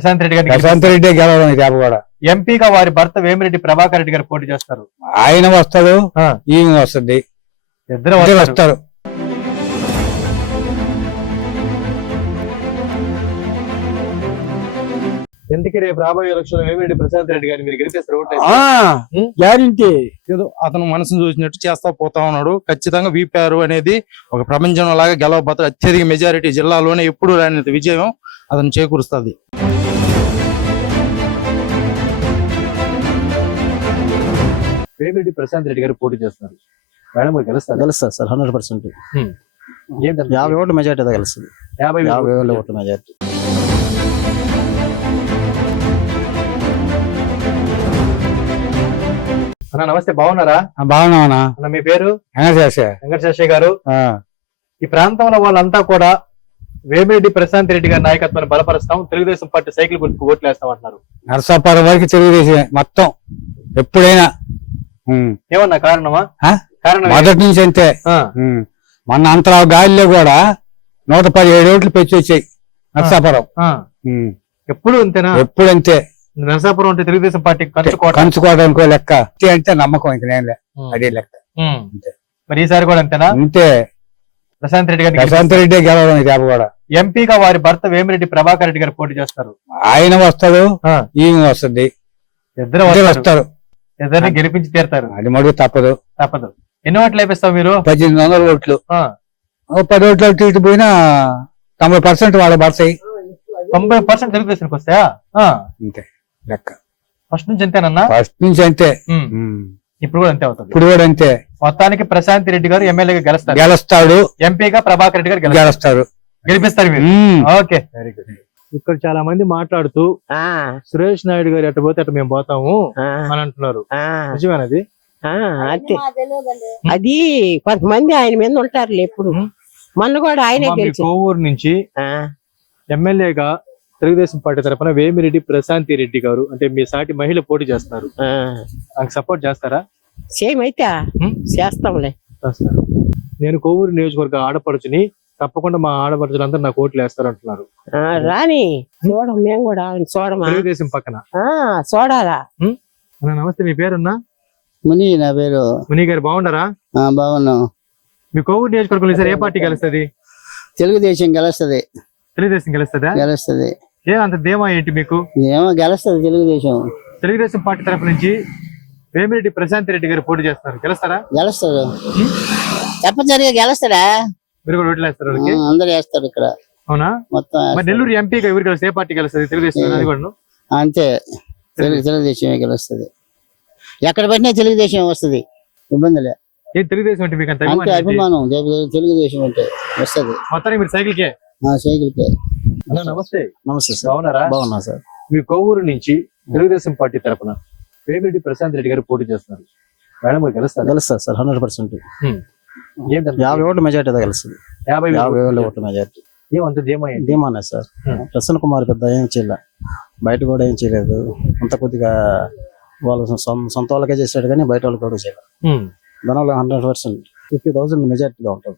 ప్రశాంత్ రెడ్డి గారిని ప్రశాంత్ రెడ్డి గెలవడం దెబ్బ కూడా. ఎంపీగా వారి భర్త వేమిరెడ్డి ప్రభాకర్ రెడ్డి గారు పోటీ చేస్తారు. ఆయన వస్తాడు. ఈమె వస్తుంది. ఇద్దరు వస్తారు. వస్తారు. ఎందుకు రేపు రాబోయే ఎలక్షన్ వేమిరెడ్డి ప్రశాంత్ రెడ్డి గారిని మీరు గెలిపిస్తారు? గ్యారంటీ. ఏదో అతను మనసును చూసినట్టు చేస్తా పోతా ఉన్నాడు. ఖచ్చితంగా వీపారు అనేది ఒక ప్రపంచంలో లాగా గెలవబోతాడు. అత్యధిక మెజారిటీ జిల్లాలోనే ఎప్పుడు రాని విజయం అతను చేకూరుస్తుంది. వేమిరెడ్డి ప్రశాంత్ రెడ్డి గారు పోటీ చేస్తున్నారు. మేడం గారు గెలుస్తారు? Sir hundred percent. ఏంటంటే యాభై ఓట్ల మెజార్టీ అయితే గెలుస్తుంది. యాభై యాభై వేల ఓట్లు. మెజార్టీ. అన్న నమస్తే బాగున్నారా? బాగున్నావునా అన్న. మీ పేరు? వెంకటేశ వెంకటశేషయ్య గారు. ఈ ప్రాంతంలో వాళ్ళంతా కూడా వేమిరెడ్డి ప్రశాంత్ రెడ్డి గారి నాయకత్వాన్ని బలపరుస్తాం. తెలుగుదేశం పార్టీ సైకిల్ గుర్తుకు ఓట్లు వేస్తాం అంటున్నారు నరసాపురం వరకు తెలుగుదేశం మొత్తం. ఎప్పుడైనా. ఏమన్నా కారణమా? కారణం? మొదటి నుంచి అంతే. మొన్న అంతరా గాలిలో కూడా నూట పదిహేడు ఓట్లు పెంచి వచ్చాయి. నరసాపురం. ఎప్పుడు అంతేనా? ఎప్పుడు అంతే. నరసాపురం అంటే తెలుగుదేశం పార్టీ కంచుకోవడానికి లెక్క. అంతే అంటే నమ్మకం ఇంక నేను అదే లెక్క. అంతే. మరి ఈసారి కూడా అంతేనా? అంతే. ప్రశాంత్ రెడ్డి గారిని ప్రశాంత్ రెడ్డి గెలవడం దెబ్బ కూడా. ఎంపీగా వారి భర్త వేమిరెడ్డి ప్రభాకర్ రెడ్డి గారు పోటీ చేస్తారు. ఆయన వస్తాడు. ఈమె వస్తుంది. ఇద్దరు వస్తారు. ఇద్దరిని గెలిపించి తీరుతారు? అది మడుగు తప్పదు. తప్పదు. ఎన్ని ఓట్లు వేపిస్తావు మీరు? పద్దెనిమిది వందల ఓట్లు. పది ఓట్లు ఇటు పోయినా తొంభై పర్సెంట్ వాళ్ళ పడతాయి తొంభై పర్సెంట్ తెలుగుదేశానికి వస్తాయా? అంతే లెక్క. ఫస్ట్ నుంచి అంతేనన్నా? ఫస్ట్ నుంచి అంతే. ఇప్పుడు కూడా అంతే అవుతుంది. ఇప్పుడు కూడా అంతే. మొత్తానికి ప్రశాంత్ రెడ్డి గారు ఎమ్మెల్యేగా గెలుస్తారు. గెలుస్తాడు. ఎంపీగా ప్రభాకర్ రెడ్డి గారు గెలుస్తారు. గెలిపిస్తారు మీరు. ఓకే. వెరీ గుడ్ ఇక్కడ చాలా మంది మాట్లాడుతూ ఆ. సురేష్ నాయుడు గారు ఎట్ట పోతే అటు మేము పోతాము ఆ, అని అంటున్నారు. ఆ, నిజమేనది? ఆ, అంతే. అది కొంతమంది ఆయన మీద ఉంటారు ఎప్పుడు. మొన్న కూడా ఆయనే కోవూరు నుంచి ఎమ్మెల్యేగా తెలుగుదేశం పార్టీ తరఫున వేమిరెడ్డి ప్రశాంతి రెడ్డి గారు అంటే మీ సాటి మహిళ పోటీ చేస్తున్నారు నాకు సపోర్ట్ చేస్తారా? సేమ్ అయితే? చేస్తాంలే. చేస్తారు నేను కోవూరు నియోజకవర్గ ఆడపడుచుని తప్పకుండా మా ఆడపడుచులందరూ నాకు ఓట్లు వేస్తారు అంటున్నారు ఆ, రాని చూడం మేము కూడా ఆయన చూడమా తెలుగుదేశం పక్కన. ఆ, చూడాలా అన్న, నమస్తే మీ పేరున్నా? ముని నా పేరు. ముని గారు బాగున్నారా? ఆ, బాగున్నాం. మీ కోవూరు నియోజకవర్గంలో ఈసారి ఏ పార్టీ గెలుస్తుంది? తెలుగుదేశం గెలుస్తుంది. తెలుగుదేశం గెలుస్తుందా? గెలుస్తుంది. ఏ అంత ధీమా ఏంటి మీకు? ఏమో గెలుస్తుంది తెలుగుదేశం. తెలుగుదేశం పార్టీ తరఫు నుంచి వేమిరెడ్డి ప్రశాంత్ రెడ్డి గారు పోటీ చేస్తున్నారు. గెలుస్తారా? గెలుస్తాడు తప్పనిసరిగా గెలుస్తాడా? మీరు కూడా ఓట్లు వేస్తారు వాళ్ళకి? అందరు వేస్తారు ఇక్కడ. అవునా? మొత్తం మరి. నెల్లూరు ఎంపీగా ఎవరు గెలుస్తుంది ఏ పార్టీ గెలుస్తుంది? తెలుగుదేశం అది కూడా అంతే. తెలుగు. తెలుగుదేశమే గెలుస్తుంది. ఎక్కడ పెట్టినా తెలుగుదేశం వస్తుంది. ఇబ్బందిలే. ఏం తెలుగుదేశం అంటే మీకు అంత ఏంటి? అభిమానం. తెలు- తెలుగుదేశం అంటే వస్తుంది. మొత్తానికి మీరు సైకిల్ కే? ఆ సైకిల్కే అన్న నమస్తే. నమస్తే సార్. బాగున్నారా? బాగున్నా సార్. మీ కోవూరు నుంచి తెలుగుదేశం పార్టీ తరఫున వేమిరెడ్డి ప్రశాంత్ రెడ్డి గారు పోటీ చేస్తున్నారు. మేడం గారు గెలుస్తారు? గెలుస్తుంది సార్ హండ్రెడ్ పర్సెంట్. యాభై ఓట్ల మెజార్టీ అయితే గెలుస్తుంది. యాభై వేలు. యాభై వేల ఓట్లు. మెజార్టీ. ఏమంత ధీమానే సార్. ప్రసన్న కుమార్ పెద్ద ఏం చేయలే. బయట కూడా ఏం చేయలేదు. అంత కొద్దిగా వాళ్ళ సొంత వాళ్ళకే చేశాడు కానీ బయట వాళ్ళకి కూడా చేయలేదు. దానివల్ల హండ్రెడ్ పర్సెంట్ ఫిఫ్టీ థౌసండ్ మెజార్టీగా ఉంటుంది.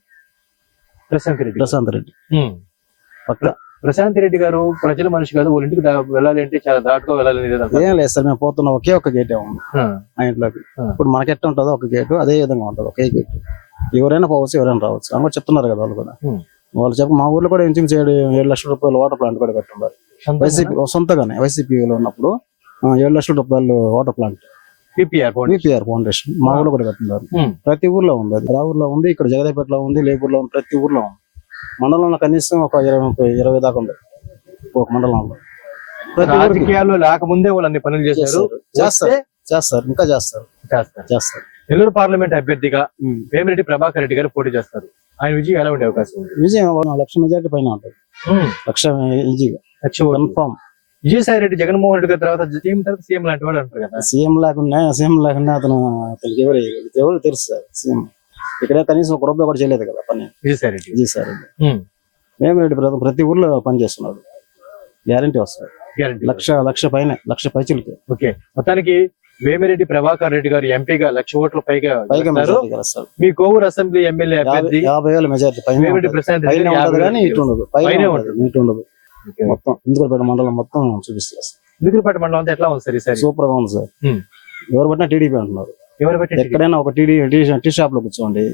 ప్రశాంత్ రెడ్డి. ప్రశాంత్ రెడ్డి. పక్క. ప్రశాంత్ రెడ్డి గారు ప్రజల మనిషి కాదు వాళ్ళ ఇంటికి వెళ్ళాలి అంటే చాలా దాటుగా వెళ్ళాలి. ఏం లేదు సార్ మేము పోతున్న ఒకే ఒక గేటే ఉంది. ఆ, ఇంట్లోకి. ఇప్పుడు మనకి ఎట్లా ఉంటుందో ఒక గేటు అదే విధంగా ఉంటుంది ఒకే గేటు ఎవరైనా పోవచ్చు ఎవరైనా రావచ్చు. అని కూడా చెప్తున్నారు కదా వాళ్ళు కూడా. వాళ్ళు చెప్పి మా ఊర్లో కూడా ఇంచుమించు ఏడు ఏడు లక్షల రూపాయలు వాటర్ ప్లాంట్ కూడా కట్టున్నారు వైసీపీ సొంతగానే వైసీపీలో ఉన్నప్పుడు ఏడు లక్షల రూపాయలు వాటర్ ప్లాంట్. VPR foundation. మా ఊర్లో కూడా కట్టినారు Hmm. ప్రతి ఊర్లో ఉంది అది. ఆ ఊర్లో ఉంది ఇక్కడ జగదేపేటలో ఉంది లేపూర్లో ఉంది ప్రతి ఊర్లో ఉంది. మండలంలో కనీసం ఒక ఇరవై ముప్పై ఇరవై దాకా ఉంది. ఒక మండలంలో. ప్రతి రాజకీయాల్లో లేకముందే వాళ్ళు అన్ని పనులు చేశారు. చేస్తారు. వస్తే చేస్తారు. ఇంకా చేస్తారు. చేస్తారు. చేస్తారు. నెల్లూరు పార్లమెంట్ అభ్యర్థిగా. వేమిరెడ్డి ప్రభాకర్ రెడ్డి గారు పోటీ చేస్తారు. ఆయన విజయం ఎలా ఉండే అవకాశం ఉంది? విజయం లక్ష మెజార్టీ పైన ఉంటుంది. లక్ష ఈజీగా. కన్ఫామ్. విజయసాయి రెడ్డి జగన్మోహన్ రెడ్డి గారి తర్వాత సీఎం తర్వాత సీఎం లాంటి వాడు అంటారు కదా. సీఎం లేకుండా సీఎం లేకుండా అతను అతనికి ఎవరు ఎవరు తెలుసు సీఎం. ఇక్కడ కనీసం ఒక రూపాయి కూడా చేయలేదు కదా పని. విజయసాయి రెడ్డి. విజయ్ సార్ ఉమ్. వేమిరెడ్డి ప్రతి ఊర్లో పని చేస్తున్నాడు గ్యారంటీ వస్తాడు గ్యారంటీ లక్ష లక్ష పైన లక్ష పైచులకి. ఓకే. మొత్తానికి వేమిరెడ్డి ప్రభాకర్ రెడ్డి గారు ఎంపీగా లక్ష ఓట్ల పైగా మీ కోవూరు అసెంబ్లీ ఎమ్మెల్యే అభ్యర్థి యాభై వేల మెజార్టీ వేమిరెడ్డి. ప్రశాంత్ రెడ్డి ఉండదు. మొత్తం ఇందుకోపేట మండలం మొత్తం చూపిస్తారు. దిగురుపేట మండలం అంతా ఎట్లా ఉంది సార్ ఈసారి? సూపర్గా ఉంది సార్. ఎవరు పట్టినా టీడీపీ అంటున్నారు. ఎవరు పెట్టి ఎక్కడైనా ఒక టీడీ టీ షాప్లో కూర్చోండి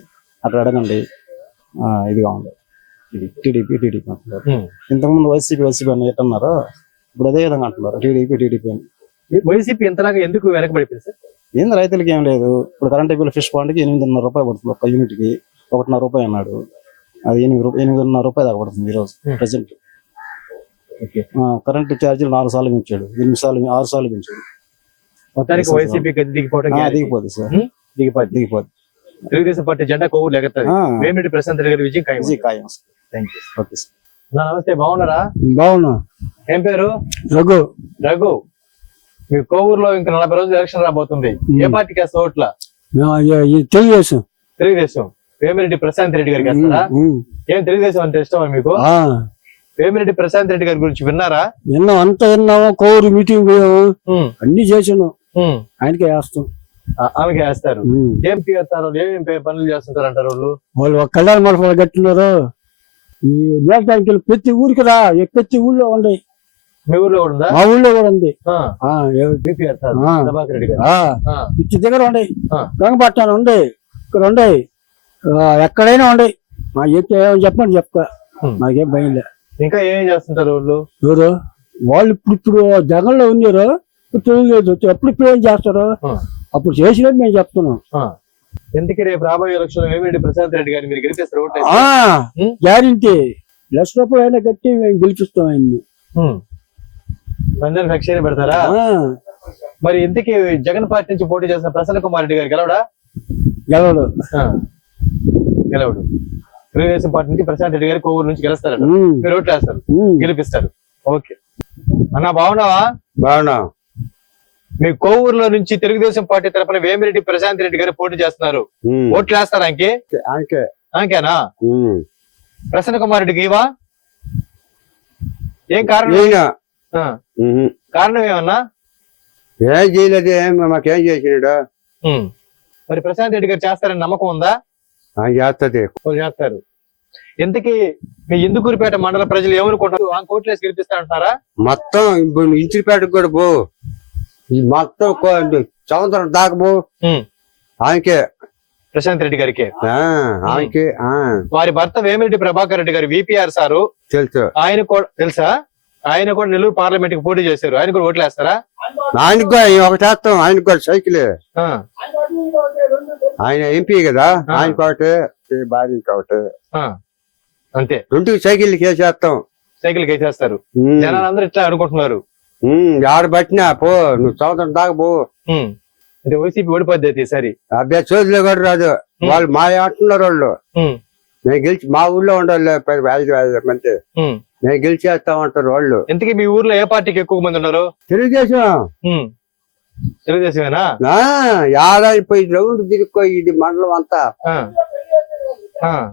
అక్కడ అడగండి. ఆ, ఇదిగా ఉంది. టీడీపీ టీడీపీ అంటున్నారు. ఇంతకుముందు వైసీపీ వైసీపీ అని ఎట్టన్నారు? ఇప్పుడు అదే విధంగా అంటున్నారు. టీడీపీ టీడీపీ అని. వైసీపీ ఎంతలాగా ఎందుకు వెనకబడిపోయింది సార్? ఏంది రైతులకి ఏం లేదు. ఇప్పుడు కరెంట్ బిల్ ఫిష్ పాయింట్కి ఎనిమిదిన్నర రూపాయలు పడుతుంది ఒక యూనిట్కి ఒకటిన్నర రూపాయి అన్నాడు. అది ఎనిమిది రూపాయలు ఎనిమిదిన్నర రూపాయలు దాకా పడుతుంది ఈరోజు Hmm. ప్రజెంట్ కరెంట్ ఛార్జీలు నాలుగు సార్లు పెంచాడు. ఎనిమిది సార్లు ఆరు సార్లు పెంచాడు. మొత్తానికి. వైసీపీ దిగిపోవడం. దిగిపోద్ది సార్. Hmm? దిగిపోద్ది. దిగిపోద్ది. తెలుగుదేశం పార్టీ జెండా కొవ్వు వేమిరెడ్డి ప్రశాంత్ రెడ్డి గారి విజయం ఖాయం థ్యాంక్ యూ ఓకే సార్. నమస్తే బాగున్నారా? బాగున్నా. ఏం పేరు? రఘు. రఘు. మీ కోవూరులో ఇంకా నలభై రోజులు ఎలక్షన్ రాబోతుంది. ఏ. పార్టీకి వేస్తా ఓట్ల? తెలుగుదేశం. తెలుగుదేశం. వేమిరెడ్డి ప్రశాంత్ రెడ్డి గారికి వేస్తారా? ఏం తెలుగుదేశం అంటే ఇష్టమా మీకు? ఆ, వేమిరెడ్డి ప్రశాంత్ రెడ్డి గారి గురించి విన్నారా? విన్నాం అంతా విన్నాము కోరు మీటింగ్ పోయాము అన్ని చేసాను. ఆయనకే వేస్తాం. ఆమెకి వేస్తారు. ఏం చేస్తారు? ఏమేం పే- పనులు చేస్తుంటారు అంటారు వాళ్ళు? వాళ్ళు ఒక కళ్యాణ మండపాలు కట్టినారు. ఈ ట్యాంకులు ప్రతి ఊరికి రా. ప్రతి ఊళ్ళో ఉంది మీ ఊర్లో కూడా ఉందా? మా ఊళ్ళో కూడా ఉంది. ఆ, ఆ, ఏ- బీపీ వేస్తారు ఆ. ప్రభాకర్ రెడ్డి గారు. ఆ, ఆ, పిచ్చి దగ్గర ఉండే. గంగపట్నం ఉండే. ఇక్కడ ఉండే. ఎక్కడైనా ఉండే. మా ఏం చెప్పండి చెప్తా. నాకేం భయం లే. ఇంకా ఏం చేస్తుంటారు వాళ్ళు ఎవరు? వాళ్ళు ఇప్పుడు ఇప్పుడు జగన్లో ఉన్నారు. వచ్చి అప్పుడు ఇప్పుడు ఏం చేస్తారు. అప్పుడు చేసినట్టు మేము చెప్తున్నాం. ఎందుకు రేపు రాబోయే ఎలక్షన్లో వేమిరెడ్డి ప్రశాంత్ రెడ్డి గారిని మీరు గెలిపిస్తారు. గ్యారంటీ. లక్ష రూపాయలు అయినా కట్టి మేము గెలిపిస్తాం ఆయన్ని. అందరికి అక్షరం పెడతారా? మరి ఇంతకీ జగన్ పార్టీ నుంచి పోటీ చేసిన ప్రసన్న కుమార్ రెడ్డి గారు గెలవడా? గెలవడు. గెలవడు. తెలుగుదేశం పార్టీ నుంచి ప్రశాంత్ రెడ్డి గారు కోవూరు నుంచి గెలుస్తారట. ఉమ్, మీరు ఓట్లు వేస్తారు. గెలిపిస్తారు. ఓకే. అన్న బాగున్నావా? బాగున్నా. మీ కోవూరులో నుంచి తెలుగుదేశం పార్టీ తరపున వేమిరెడ్డి ప్రశాంత్ రెడ్డి గారు పోటీ చేస్తున్నారు. ఓట్లు వేస్తారా అంకే అంకే అంకేనా ప్రసన్న కుమార్ రెడ్డికి ఇవా ఏం కారణం. కారణం ఏమన్నా? ఏం చేయలేదు మాకేం చేసినాడు. మరి ప్రశాంత్ రెడ్డి గారు చేస్తారని నమ్మకం ఉందా? చేస్తుంది. చేస్తారు. ఇంతకీ మీ ఇందుకూరుపేట మండల ప్రజలు ఏమనుకుంటారు ఆ కోట్లేసి గెలిపిస్తా అంటారా మొత్తం ఇంటిపేటకు కూడా పో. ఈ మొత్తం సంవత్సరం దాకా పో. ఉమ్. ఆయనకే. ప్రశాంత్ రెడ్డి గారికి. ఆ, ఆయనకే ఆ, వారి భర్త వేమిరెడ్డి ప్రభాకర్ రెడ్డి గారు విపిఆర్ సారు. తెలుసు. ఆయన కూడా తెలుసా? ఆయన కూడా నెల్లూరు పార్లమెంట్కి పోటీ చేశారు. ఆయన కూడా ఓట్లేస్తారా ఆయనకు కూడా ఒక చేస్తాం ఆయనకు కూడా సైకిల్. ఆయన ఎంపీ కదా. ఆయన ఒకటి ఈ భార్య ఒకటి. అంతే. రెండు సైకిల్ కేసేస్తాం సైకిల్ వేసేస్తారు. ఉమ్, జనాలు అందరూ ఇట్లా అనుకుంటున్నారు ఆడ పట్టినా పో నువ్వు సంవత్సరం దాకా పో. ఉమ్. అంటే వైసీపీ ఓడిపోద్ది ఈసారి అభ్యర్థి చోదులో కూడా రాదు. వాళ్ళు మా అంటున్నారు వాళ్ళు. మేము గెలిచి మా ఊళ్ళో ఉండాలి ఐదు ఐదు మంది. మేము గెలిచేస్తామంటారు వాళ్ళు. ఇంతకీ మీ ఊర్లో ఏ పార్టీకి ఎక్కువ మంది ఉన్నారు? తెలుగుదేశం. ఉమ్. తెలుగుదేశమేనా? ఆ, యాడైపోయి రౌండ్ తిరుక్కో ఇది మండలం అంతా. ఆ. ఆ.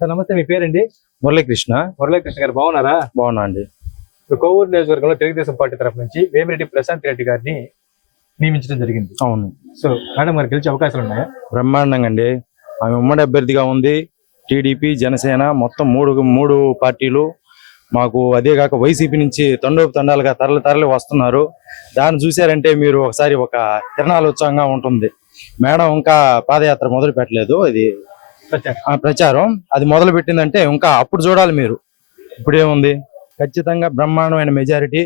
సార్ నమస్తే మీ పేరండి? మురళీకృష్ణ. మురళీకృష్ణ గారు బాగున్నారా? బాగున్నా అండి. ఇప్పుడు కోవూరు నియోజకవర్గంలో తెలుగుదేశం పార్టీ తరఫు నుంచి వేమిరెడ్డి ప్రశాంత్ రెడ్డి గారిని నియమించడం జరిగింది. అవును. సో మేడం గారు గెలిచే అవకాశాలు ఉన్నాయా? బ్రహ్మాండంగా అండి. ఆమె ఉమ్మడి అభ్యర్థిగా ఉంది. టీడీపీ జనసేన మొత్తం మూడు మూడు పార్టీలు మాకు అదే కాక వైసీపీ నుంచి తండోపు తండాలుగా తరలి తరలి వస్తున్నారు. దాన్ని చూశారంటే మీరు ఒకసారి ఒక తిరణాలోత్సవంగా ఉంటుంది. మేడం ఇంకా పాదయాత్ర మొదలు పెట్టలేదు. అది ప్రచారం. ఆ ప్రచారం. అది మొదలు పెట్టిందంటే ఇంకా అప్పుడు చూడాలి మీరు. ఇప్పుడేముంది ఖచ్చితంగా బ్రహ్మాండమైన మెజారిటీ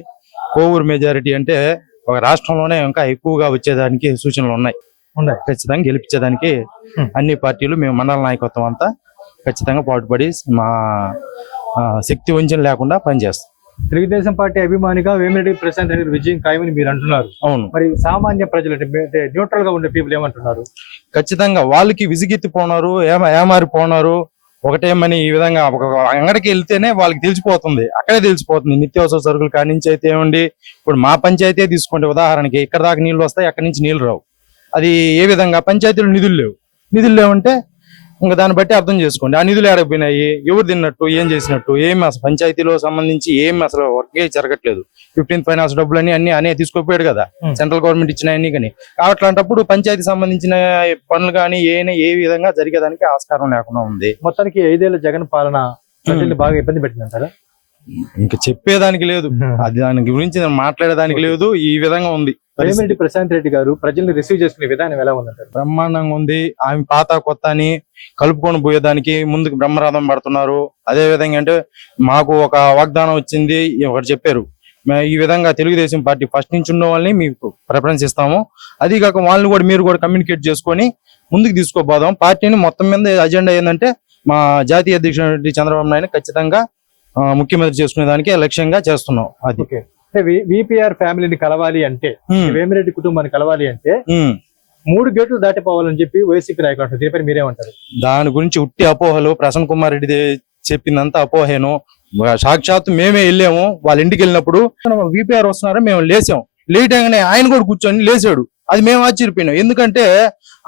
కోవూరు మెజారిటీ అంటే ఒక రాష్ట్రంలోనే ఇంకా ఎక్కువగా వచ్చేదానికి సూచనలు ఉన్నాయి. ఉన్నాయి. ఖచ్చితంగా గెలిపించేదానికి. అన్ని పార్టీలు మేము మండల నాయకత్వం అంతా ఖచ్చితంగా పాటుపడి మా శక్తి వంచన లేకుండా పనిచేస్తాం. తెలుగుదేశం పార్టీ అభిమానిగా వేమిరెడ్డి ప్రశాంత్ రెడ్డి విజయం ఖాయమని మీరు అంటున్నారు. అవును. మరి సామాన్య ప్రజలు అంటే న్యూట్రల్గా ఉండే పీపుల్ ఏమంటున్నారు? ఖచ్చితంగా వాళ్ళకి విసిగెత్తిపోనారు ఏమ ఏమారిపోనారు ఒకటేమని ఈ విధంగా ఒక అంగడికి వెళ్తేనే వాళ్ళకి తెలిసిపోతుంది. అక్కడే తెలిసిపోతుంది. నిత్యావసర సరుకులు కాడి నుంచి అయితే ఏమండి? ఇప్పుడు మా పంచాయతీ తీసుకోండి. ఉదాహరణకి ఇక్కడ దాకా నీళ్ళు వస్తాయి అక్కడి నుంచి నీళ్ళు రావు. అది ఏ విధంగా? పంచాయతీలు నిధులు లేవు. నిధులు లేవంటే ఇంకా దాన్ని బట్టి అర్థం చేసుకోండి. ఆ నిధులు ఏడకపోయినాయి ఎవరు తిన్నట్టు? ఏం చేసినట్టు? ఏం అసలు పంచాయతీలో సంబంధించి ఏం అసలు వర్కే జరగట్లేదు. ఫిఫ్టీన్త్ ఫైనాన్స్ డబ్బులన్నీ అన్ని అనే తీసుకోపోయాడు కదా. సెంట్రల్ గవర్నమెంట్ ఇచ్చిన అన్ని కానీ. అట్లాంటప్పుడు పంచాయతీ సంబంధించిన పనులు కానీ ఏ ఏ విధంగా జరిగేదానికి ఆస్కారం లేకుండా ఉంది. మొత్తానికి ఐదేళ్ళ జగన్ పాలన బాగా ఇబ్బంది పెట్టిందంటారా ఇంకా చెప్పేదానికి లేదు. అది దాని గురించి మాట్లాడేదానికి లేదు. ఈ విధంగా ఉంది. పరిస్థితి. వేమిరెడ్డి ప్రశాంత్ రెడ్డి గారు ప్రజల్ని రిసీవ్ చేసుకునే విధానం ఎలా ఉందంటారు? బ్రహ్మాండంగా ఉంది. ఆమె పాత కొత్త అని కలుపుకొని పోయేదానికి ముందుకు బ్రహ్మరథం పడుతున్నారు. అదే విధంగా అంటే మాకు ఒక వాగ్దానం వచ్చింది. ఒకటి చెప్పారు. ఈ విధంగా తెలుగుదేశం పార్టీ ఫస్ట్ నుంచి ఉన్న వాళ్ళని మీకు ప్రిఫరెన్స్ ఇస్తాము. అది కాక వాళ్ళని కూడా మీరు కూడా కమ్యూనికేట్ చేసుకొని ముందుకు తీసుకోబోదాం పార్టీని మొత్తం మీద అజెండా ఏంటంటే మా జాతీయ అధ్యక్షుడు చంద్రబాబు నాయుడు ఖచ్చితంగా ముఖ్యమంత్రి చేసుకునే దానికి లక్ష్యంగా చేస్తున్నాం. అది. విపిఆర్ ఫ్యామిలీని కలవాలి అంటే వేమిరెడ్డి కుటుంబాన్ని కలవాలి అంటే. మూడు గేట్లు దాటిపోవాలని చెప్పి వైసీపీ నాయకులు అంటారు. దీనిపై మీరేమంటారు? దాని గురించి ఉట్టి అపోహలు ప్రసన్న కుమార్ రెడ్డి చెప్పిందంతా అపోహేను. సాక్షాత్తు మేమే వెళ్ళాము. వాళ్ళ ఇంటికి వెళ్ళినప్పుడు విపిఆర్ వస్తున్నారు? మేము లేచాం లేయటంగానే ఆయన కూడా కూర్చొని లేచాడు అది మేము ఆశ్చర్యపోయినాం. ఎందుకంటే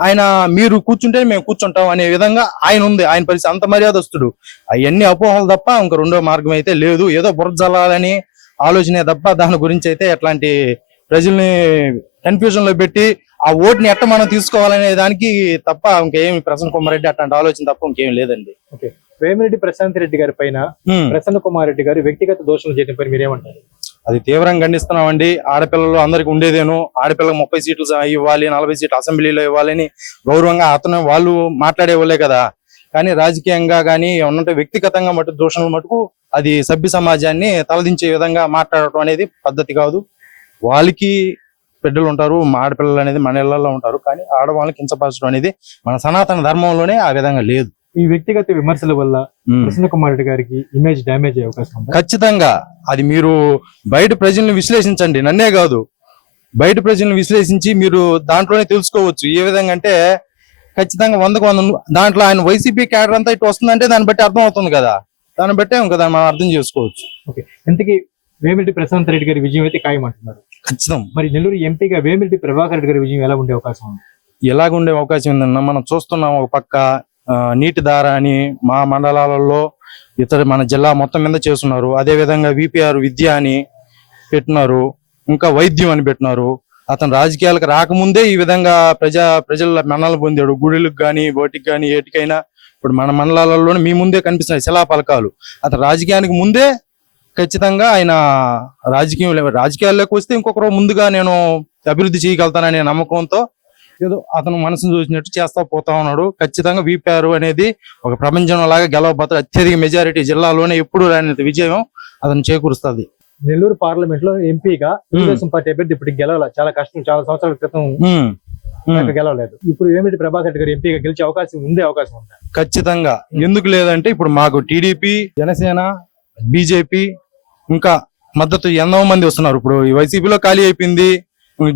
ఆయన మీరు కూర్చుంటే మేము కూర్చుంటాం అనే విధంగా ఆయన ఉంది. ఆయన పరిస్థితి అంత మర్యాదస్తుడు. అవన్నీ అపోహలు తప్ప ఇంకా రెండో మార్గం అయితే లేదు. ఏదో బురద జల్లాలని ఆలోచనే తప్ప దాని గురించి అయితే ఎట్లాంటి ప్రజల్ని కన్ఫ్యూజన్లో పెట్టి ఆ ఓటుని ఎట్ట మనం తీసుకోవాలనే దానికి తప్ప ఇంకేమి ప్రసన్న కుమార్ రెడ్డి అట్లాంటి ఆలోచన తప్ప ఇంకేం లేదండి. వేమిరెడ్డి ప్రశాంత్ రెడ్డి గారి పైన. ప్రసన్న కుమార్ రెడ్డి గారు వ్యక్తిగత దోషులు చేయడం పైన మీరేమంటారు? అది తీవ్రంగా ఖండిస్తున్నామండి. ఆడపిల్లలు అందరికి ఉండేదేను. ఆడపిల్లలకు ముప్పై సీట్లు ఇవ్వాలి నలభై సీట్లు అసెంబ్లీలో ఇవ్వాలని గౌరవంగా అతను వాళ్ళు మాట్లాడే వాళ్ళే కదా. కానీ రాజకీయంగా కానీ ఉన్నట్టు వ్యక్తిగతంగా మటు దూషణలు మటుకు అది సభ్య సమాజాన్ని తలదించే విధంగా మాట్లాడటం అనేది పద్ధతి కాదు. వాళ్ళకి బిడ్డలు ఉంటారు మా ఆడపిల్లలు అనేది మన ఇళ్ళలో ఉంటారు కానీ ఆడవాళ్ళని కించపరచడం అనేది మన సనాతన ధర్మంలోనే ఆ విధంగా లేదు. ఈ వ్యక్తిగత విమర్శల వల్ల. ప్రసన్న కుమార్ రెడ్డి గారికి ఇమేజ్ డ్యామేజ్ అయ్యే అవకాశం ఖచ్చితంగా. అది మీరు బయట ప్రజల్ని విశ్లేషించండి. నన్నే కాదు. బయట ప్రజల్ని విశ్లేషించి మీరు దాంట్లోనే తెలుసుకోవచ్చు. ఏ విధంగా అంటే ఖచ్చితంగా వందకు వంద. దాంట్లో ఆయన వైసీపీ క్యాడర్ అంతా ఇటు వస్తుందంటే దాన్ని బట్టి అర్థం అవుతుంది కదా. దాన్ని బట్టే ఇంకా దాన్ని మనం అర్థం చేసుకోవచ్చు. ఓకే. ఇంతకీ వేమిరెడ్డి ప్రశాంత్ రెడ్డి గారి విజయం అయితే ఖాయం అంటున్నారు ఖచ్చితం. మరి నెల్లూరు ఎంపీగా వేమిరెడ్డి ప్రభాకర్ రెడ్డి గారి విజయం ఎలా ఉండే అవకాశం ఉంది? ఎలాగ ఉండే అవకాశం ఉందన్న మనం చూస్తున్నాం ఒక పక్క నీటి దార అని మా మండలాలలో ఇతర మన జిల్లా మొత్తం మీద చేస్తున్నారు. అదే విధంగా విపిఆర్ విద్య అని పెట్టినారు. ఇంకా వైద్యం అని పెట్టినారు. అతను రాజకీయాలకు రాకముందే ఈ విధంగా ప్రజా ప్రజల మన్నలు పొందాడు. గుడిలకు కానీ వాటికి కానీ ఏటికైనా ఇప్పుడు మన మండలాలలోనే మీ ముందే కనిపిస్తున్నాయి శిలా పలకాలు. అతను రాజకీయానికి ముందే ఖచ్చితంగా ఆయన రాజకీయం రాజకీయాల్లోకి వస్తే ఇంకొకరు ముందుగా నేను అభివృద్ధి చేయగలుగుతాననే నమ్మకంతో ఏదో అతను మనసును చూసినట్టు చేస్తా పోతా ఉన్నాడు. ఖచ్చితంగా వీపారు అనేది ఒక ప్రపంచం లాగా గెలవబోతాడు. అత్యధిక మెజారిటీ జిల్లాలోనే ఎప్పుడు రాని విజయం అతను చేకూరుస్తుంది. నెల్లూరు పార్లమెంట్లో ఎంపీగా తెలుగుదేశం పార్టీ అభ్యర్థి ఇప్పుడు గెలవాలి. చాలా కష్టం చాలా సంవత్సరాల క్రితం గెలవలేదు. ఇప్పుడు వేమిరెడ్డి ప్రభాకర్ రెడ్డి గారు ఎంపీగా గెలిచే అవకాశం ఉండే అవకాశం ఉంది. ఖచ్చితంగా. ఎందుకు లేదంటే ఇప్పుడు మాకు టీడీపీ జనసేన బీజేపీ ఇంకా మద్దతు ఎంతో మంది వస్తున్నారు. ఇప్పుడు వైసీపీలో ఖాళీ అయిపోయింది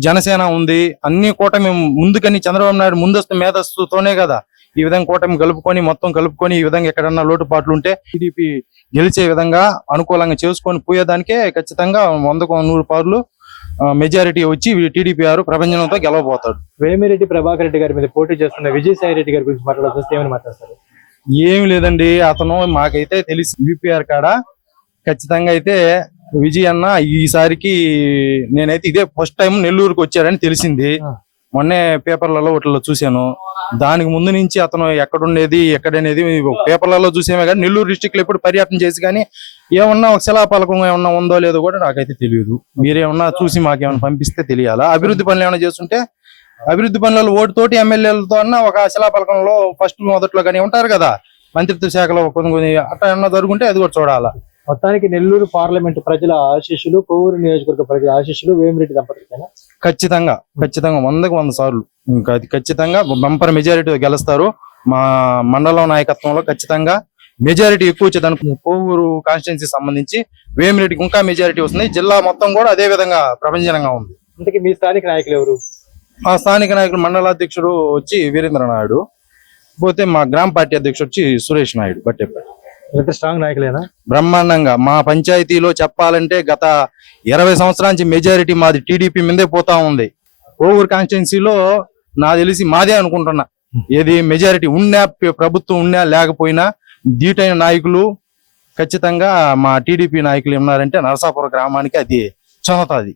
జనసేన ఉంది. అన్ని కూటమి ముందుకని చంద్రబాబు నాయుడు ముందస్తు మేధస్సుతోనే కదా. ఈ విధంగా కూటమి కలుపుకొని మొత్తం కలుపుకొని ఈ విధంగా ఎక్కడన్నా లోటుపాట్లు ఉంటే టీడీపీ గెలిచే విధంగా అనుకూలంగా చేసుకొని పోయేదానికే ఖచ్చితంగా వందకు నూరు పార్లు మెజారిటీ వచ్చి టీడీపీ గారు ప్రపంచంతో గెలవబోతాడు వేమిరెడ్డి ప్రభాకర్ రెడ్డి గారి మీద పోటీ చేస్తున్న విజయసాయి రెడ్డి గారి గురించి మాట్లాడాల్సి ఏమని మాట్లాడతారు ఏమి లేదండి అతను మాకైతే తెలిసి. విపిఆర్ కాడ ఖచ్చితంగా అయితే విజయ్ అన్న ఈసారికి నేనైతే ఇదే ఫస్ట్ టైం నెల్లూరుకి వచ్చాడని తెలిసింది. మొన్నే పేపర్లలో వాటిలో చూశాను. దానికి ముందు నుంచి అతను ఎక్కడుండేది ఎక్కడనేది పేపర్లలో చూసేమే కానీ నెల్లూరు డిస్టిక్లో ఎప్పుడు పర్యటన చేసి కానీ ఏమన్నా ఒక శిలాపలకం ఏమన్నా ఉందో లేదో కూడా నాకైతే తెలియదు. మీరేమన్నా చూసి మాకేమన్నా పంపిస్తే తెలియాలా? అభివృద్ధి పనులు ఏమైనా చేస్తుంటే అభివృద్ధి పనులలో ఓటుతోటి ఎమ్మెల్యేలతో అన్న ఒక శిలాపలకంలో ఫస్ట్ మొదట్లో కానీ ఉంటారు కదా మంత్రిత్వ శాఖలో కొన్ని కొన్ని అట్లా ఏమన్నా జరుగుంటే అది కూడా చూడాలా? మొత్తానికి నెల్లూరు పార్లమెంట్ ప్రజల ఆశీస్సులు కోవూరు నియోజకవర్గ ప్రజల ఆశీస్సులు వేమిరెడ్డి దంపతులకైనా? ఖచ్చితంగా ఖచ్చితంగా వందకు వంద సార్లు. ఇంకా అది ఖచ్చితంగా బంపర్ మెజారిటీ గెలుస్తారు. మా మండలం నాయకత్వంలో ఖచ్చితంగా మెజారిటీ ఎక్కువ వచ్చేదానికి కోవూరు కాన్స్టిట్యున్సీ సంబంధించి వేమిరెడ్డికి ఇంకా మెజారిటీ వస్తుంది. జిల్లా మొత్తం కూడా అదే విధంగా ప్రపంచంగా ఉంది. ఇంతకీ మీ స్థానిక నాయకులు ఎవరు? మా స్థానిక నాయకుడు మండల అధ్యక్షుడు వచ్చి వీరేంద్ర నాయుడు. పోతే మా గ్రామ పార్టీ అధ్యక్షుడు వచ్చి సురేష్ నాయుడు బట్టేపల్లి. స్ట్రాంగ్ నాయకులేనా? బ్రహ్మాండంగా. మా పంచాయతీలో చెప్పాలంటే గత ఇరవై సంవత్సరాల నుంచి మెజారిటీ మాది టీడీపీ మీదే పోతా ఉంది. కోవూరు కాన్స్టిట్యున్సీలో నా తెలిసి మాదే అనుకుంటున్నా. ఏది మెజారిటీ ఉన్నా ప్రభుత్వం ఉన్నా లేకపోయినా దీటైన నాయకులు ఖచ్చితంగా మా టీడీపీ నాయకులు ఉన్నారంటే నరసాపురం గ్రామానికి అది చెందుతుంది